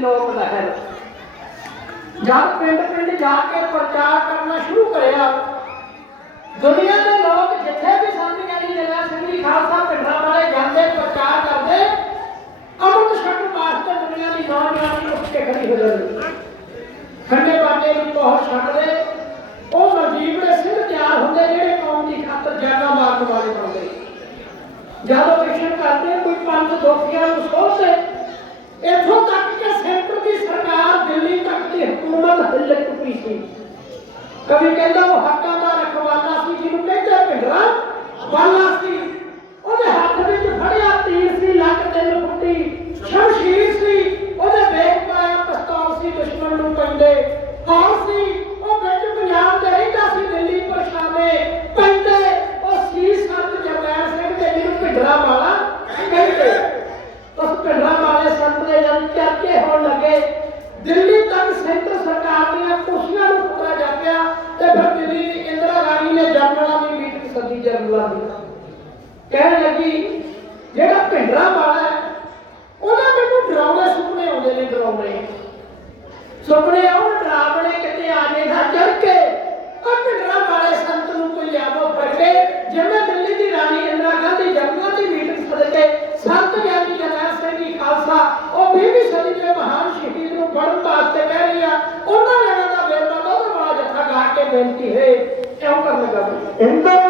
ਲੋਕ ਲਹਿਰ ਜਦ ਪਿੰਡ ਪਿੰਡ ਜਾ ਕੇ ਪ੍ਰਚਾਰ ਕਰਨਾ ਸ਼ੁਰੂ ਕਰਿਆ, ਦੁਨੀਆ ਦੇ ਲੋਕ ਜਿੱਥੇ ਵੀ ਸੰਤ ਗਿਆਨੀ ਜਗਾ ਸਿੰਘੀ ਖਾਲਸਾ ਪਿੰਡਾਂ ਵਾਲੇ ਜਾਂਦੇ, ਪ੍ਰਚਾਰ ਕਰਦੇ ਅਮਰ ਛੱਡ ਵਾਸਤੇ ਦੁਨੀਆ ਦੀ ਨੌਜਵਾਨੀ ਉੱਠ ਕੇ ਖੜੀ ਹੋ ਜਾਂਦੀ। ਖੰਡੇ ਬਾਟੇ ਦੀ ਬਹੁਤ ਛੱਡਦੇ ਉਹ ਮਜੀਬੜੇ ਸਿੰਘ ਤਿਆਰ ਹੁੰਦੇ ਜਿਹੜੇ ਕੌਮ ਦੀ ਖਾਤਰ ਜਾਨਾਂ ਮਾਰਨ ਵਾਲੇ ਬਣਦੇ ਜਦੋਂ ਇਲੈਕਸ਼ਨ ਕਰਦੇ, ਕੋਈ ਪੰਜ ਦੋਖੀਆਂ ਨੂੰ ਸੋਚਦੇ ਇੱਥੋਂ ਤੱਕ ਕਿ ਸੈਂਟਰ ਦੀ ਸਰਕਾਰ ਦਿੱਲੀ ਤੱਕ ਦੀ ਹਕੂਮਤ ਹਿੱਲ ਚੁੱਕੀ ਸੀ। ਕਵੀ ਕਹਿੰਦਾ ਉਹ ਹੱਕਾਂ ਦਾ ਰਖਵਾਲਾ ਸੀ ਜਿਹਨੂੰ ਕਹਿੰਦੇ ਭਿੰਡਰਾ ਵਾਲਾ ਸੀ ਉਹਦੇ ਹੱਥ ਵਿੱਚ ਫੜਿਆ ਤੀਰ ਸੀ ਲੱਕ ਤਿੰਨ ਫੁੱਟੀ ਸ਼ਮਸ਼ੀਰ ਸੀ ਉਹਦੇ ਵੇਖ ਪਾਇਆ ਪਿਸਤੌਲ ਸੀ ਦੁਸ਼ਮਣ ਨੂੰ ਪੈਂਦੇ ਕੌਣ ਸੀ ਉਹ ਵਿੱਚ ਪੰਜਾਬ ਦੇ ਰਹਿੰਦਾ ਸੀ ਦਿੱਲੀ ਪਰਛਾਵੇਂ ਪੈਂਦੇ ਉਹ ਸੀ ਸੰਤ ਜਰਨੈਲ ਸਿੰਘ ਦੇ ਜਿਹਨੂੰ ਭਿੰਡਰਾ ਵਾਲਾ ਕਹਿੰਦੇ ਉਸ ਭਿੰਡਰਾ ਵਾਲੇ ਸੰਤ ਦੇ ਜਦ ਚਰਚੇ ਹੋਣ ਲੱਗੇ ਦਿੱਲੀ ਤੱਕ ਸੈਂਟਰ ਸਰਕਾਰ ਦੀਆਂ ਕੁਰਸੀਆਂ ਨੂੰ ਫੁਕਰਾ ਜਾਪਿਆ ਤੇ ਫਿਰ ਦਿੱਲੀ ਦੀ ਇੰਦਰਾ ਰਾਣੀ ਨੇ ਜਨਰਲਾਂ ਦੀ ਮੀਟਿੰਗ ਸੱਦੀ ਜਨਰਲਾਂ ਦੀ ਕਹਿਣ ਲੱਗੀ, ਜਿਹੜਾ ਭਿੰਡਰਾ ਵਾਲਾ ਹੈ ਮੈਨੂੰ ਡਰਾਉਣੇ ਸੁਪਨੇ ਆਉਂਦੇ ਨੇ ਡਰਾਉਣੇ ਸੁਪਨੇ ਆਉਣ ਡਰਾਵਣੇ ਕਿਤੇ ਆ ਨਾ ਚੜ ਕੇ ਉਹ ਭਿੰਡਰਾ ਵਾਲੇ ਸੰਤ ਨੂੰ ਕੋਈ ਲਿਆਵੋ ਫੜ ਜਿਵੇਂ ਦਿੱਲੀ ਦੀ ਰਾਣੀ ਇੰਦਰਾ ਗਾਂਧੀ ਜਨਰਲਾਂ ਦੀ ਮੀਟਿੰਗ ਸੱਦ ਕੇ ਸੰਤ ਗਿਆਨੀ ਜਰਨੈਲ ਸਿੰਘ ਜੀ ਖਾਲਸਾ, ਉਹ 20ਵੀਂ ਸਦੀ ਦੇ ਮਹਾਨ ਸ਼ਹੀਦ ਨੂੰ ਫੜਨ ਵਾਸਤੇ ਕਹਿ ਰਹੀ ਆ, ਉਹਨਾਂ ਨੇ ਦਾ ਬੇਰਮਾ ਉਹਦੇ ਵਾਲਾ ਜੱਥਾ ਗਾ ਕੇ ਬੇਨਤੀ ਹੈ। ਕਿਉਂ ਕਰਨ ਲੱਗਾ ਇੰਦਰ